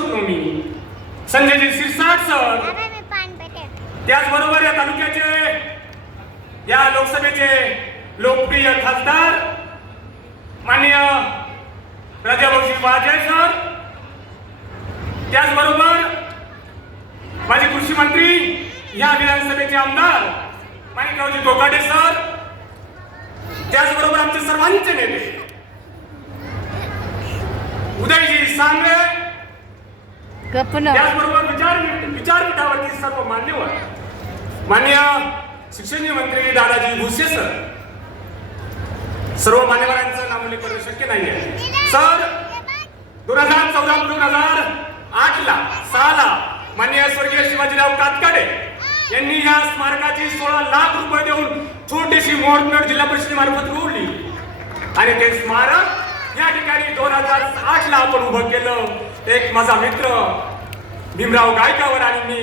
शकलो मी. संजयजी शिरसाट सर, त्याचबरोबर या तालुक्याचे, या लोकसभेचे लोकप्रिय खासदार माननीय राजाभाऊजी वाजे सर, त्याचबरोबर माजी कृषी मंत्री, या विधानसभेचे आमदार माणिकरावजी कोकाटे सर, त्याचबरोबर आमचे सर्वांचे नेते उदयजी सांगवे, त्याचबरोबर विचारपीठावरती सर्व मान्यवर, माननीय शिक्षण मंत्री दादाजी भुसे सर, सर्व मान्यवरांचं नामोल्लेख करणं शक्य नाही आहे. सर 2014-2008 ला माननीय स्वर्गीय शिवाजीराव कातकाडे यांनी या स्मारकाची 16 लाख रुपये देऊन छोटीशी मोरनड जिल्हा परिषदेमार्फत उघडली आणि ते स्मारक या ठिकाणी 2008 ला आपण उभं केलं. एक माझा मित्र भीमराव गायकवाड आणि मी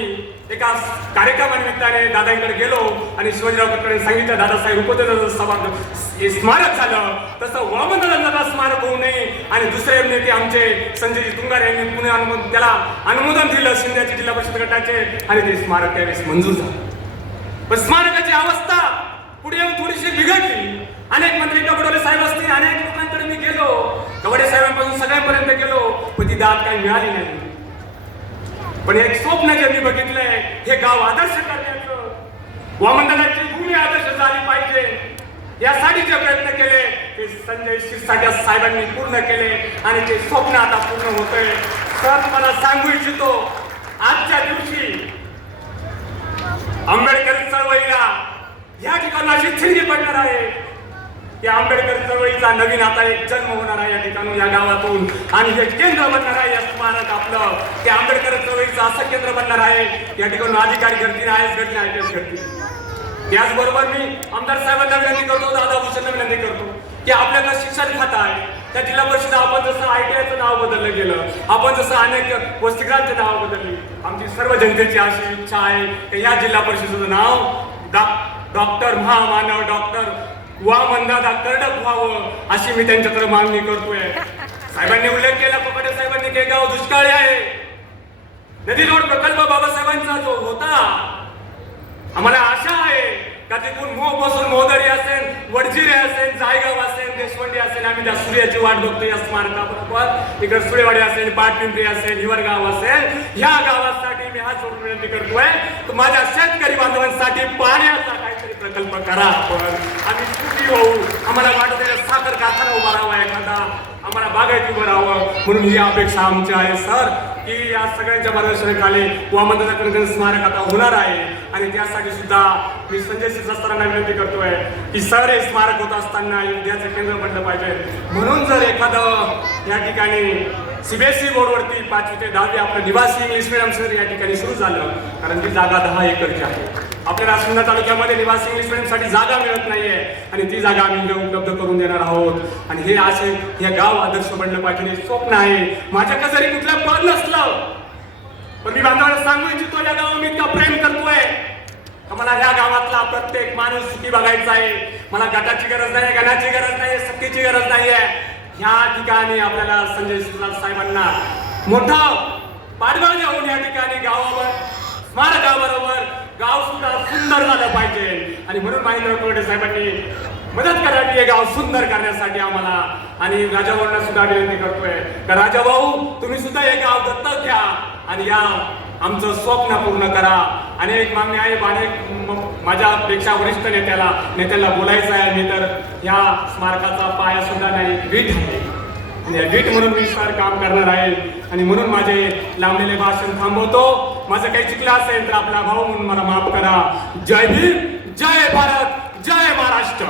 एका कार्यक्रमानिमित्ताने दादांकडे गेलो आणि शिवाजीराव कातकाडे सांगितलं, दादासाहेब उपतेचं स्मारक झालं तसं वामनदादांचा स्मारक होऊ नये. आणि दुसरे नेते आमचे संजयजी तुंगार यांनी पुणे त्याला अनुमोदन दिलं शिंद्याचे जिल्हा परिषद गटाचे आणि ते स्मारक त्यावेळेस मंजूर झालं. पण स्मारकाची अवस्था पुढे येऊन थोडीशी बिघडली. अनेक मंत्री कवडे साहेब असतील, अनेक लोकांकडे मी गेलो, कवडे साहेबांपासून सगळ्यांपर्यंत गेलो, पण ती दाद काही मिळाली नाही. पण एक स्वप्न जे मी बघितलंय, हे गाव आदर्श करण्याचं, वामनदादांची भूमी आदर्श झाली पाहिजे यासाठी जे प्रयत्न केले ते संजय शिरसाट साहेबांनी पूर्ण केले आणि ते स्वप्न आता पूर्ण होतंय. सर तुम्हाला सांगू इच्छितो, आजच्या दिवशी आंबेडकर चळवळीला या ठिकाणी अशी छिंगी पडणार आहे की आंबेडकर चळवळीचा नवीन आता एक जन्म होणार आहे या ठिकाणी, या गावातून. आणि हे केंद्र बनणार आहे या स्मारक आपलं, ते आंबेडकर चळवळीचं असं केंद्र बनणार आहे या ठिकाणी. अधिकारी घडतील, आयएस घडतील, आयपीएस घडतील. त्याचबरोबर मी आमदार साहेबांना विनंती करतो, दादा भुसेंना विनंती करतो की आपल्याकडे शिक्षण खातं आहे, त्या जिल्हा परिषद आपण जसं ITIचं नाव बदललं गेलं, आपण जसं अनेक वसतिगृहांचे नाव बदलली, आमची सर्व जनतेची अशी इच्छा आहे की या जिल्हा परिषदेचं नाव डॉक्टर महामानव डॉक्टर वामनदादा कर्डक व्हावं अशी मी त्यांच्याकडे मागणी करतोय. साहेबांनी उल्लेख केला, कोकाटे साहेबांनी की गाव दुष्काळी आहे. नदी जोड प्रकल्प बाबासाहेबांचा जो होता, आम्हाला आशा आहे का तिथून मोहपासून मोहदरी असेल, वडजिरे असेल, जायगाव असेल, देशवंडी असेल, आम्ही त्या सूर्याची वाट बघतो या स्मारकाबरोबर. इकडे सुळेवाडी असेल, पाटपिंपरी असेल, हिवरगाव असेल, ह्या गावासाठी मी हात जोडून विनंती करतोय की माझ्या शेतकरी बांधवांसाठी पाण्याचा काहीतरी प्रकल्प करा. पण आम्ही सुखी होऊ, आम्हाला वाटत साखर कारखाना उभा राहावा एखादा, आम्हाला बागायत उभं राहावं, म्हणून ही अपेक्षा आमची आहे सर की या सगळ्यांच्या मार्गदर्शनाखाली वामनदादा कर्डक स्मारक आता होणार आहे. आणि त्यासाठी सुद्धा मी संजय शिरसाट सरांना विनंती करतोय की सर हे स्मारक होत असताना विद्याचं केंद्र बनलं पाहिजे. म्हणून जर एखादं या ठिकाणी CBSE बोर्डवरती 5वी ते 10वी आपलं निवासी इंग्लिश मीडियम सर या ठिकाणी सुरू झालं, कारण ती जागा 10 एकरची आहे. आपल्याला सिन्नर तालुक्यामध्ये निवासी इंग्लिश मीडियमसाठी जागा मिळत नाहीये आणि ती जागा आम्ही उपलब्ध करून देणार आहोत. आणि हे असे हे गाव आदर्श बनलं पाहिजे हे स्वप्न आहे. माझ्याकडे जरी कुठलं पद नसलं पण मी बांधवांना सांगू इच्छितो, या गावावर मी इतका प्रेम करतोय, मला ह्या गावातला प्रत्येक माणूस सुखी बघायचा आहे. मला गटाची गरज नाही, गणाची गरज नाही, सत्तेची गरज नाही आहे. ह्या ठिकाणी आपल्याला संजय शिरसाट साहेबांना मोठा पाठबळ देऊन या ठिकाणी गावावर स्मारकाबरोबर गाव सुद्धा सुंदर झालं पाहिजे. आणि म्हणून माणिकराव कोकाटे साहेबांनी मदत करावी हे गाव सुंदर करण्यासाठी आम्हाला. आणि राजाभाऊंना सुद्धा विनंती करतोय का राजाभाऊ तुम्ही सुद्धा हे गाव दत्तक घ्या आणि या आमचं स्वप्न पूर्ण करा. अनेक मागणी आहे, अनेक माझ्यापेक्षा वरिष्ठ नेत्याला बोलायचं आहे. मी तर या स्मारकाचा पाया सुद्धा नाही, वीट आहे, वीट म्हणून मी सर काम करणार आहे. आणि म्हणून माझे लांबलेले भाषण थांबवतो. माझं काही चुकलं असेल तर आपला भाऊ म्हणून मला माफ करा. जय भीम, जय भारत, जय महाराष्ट्र.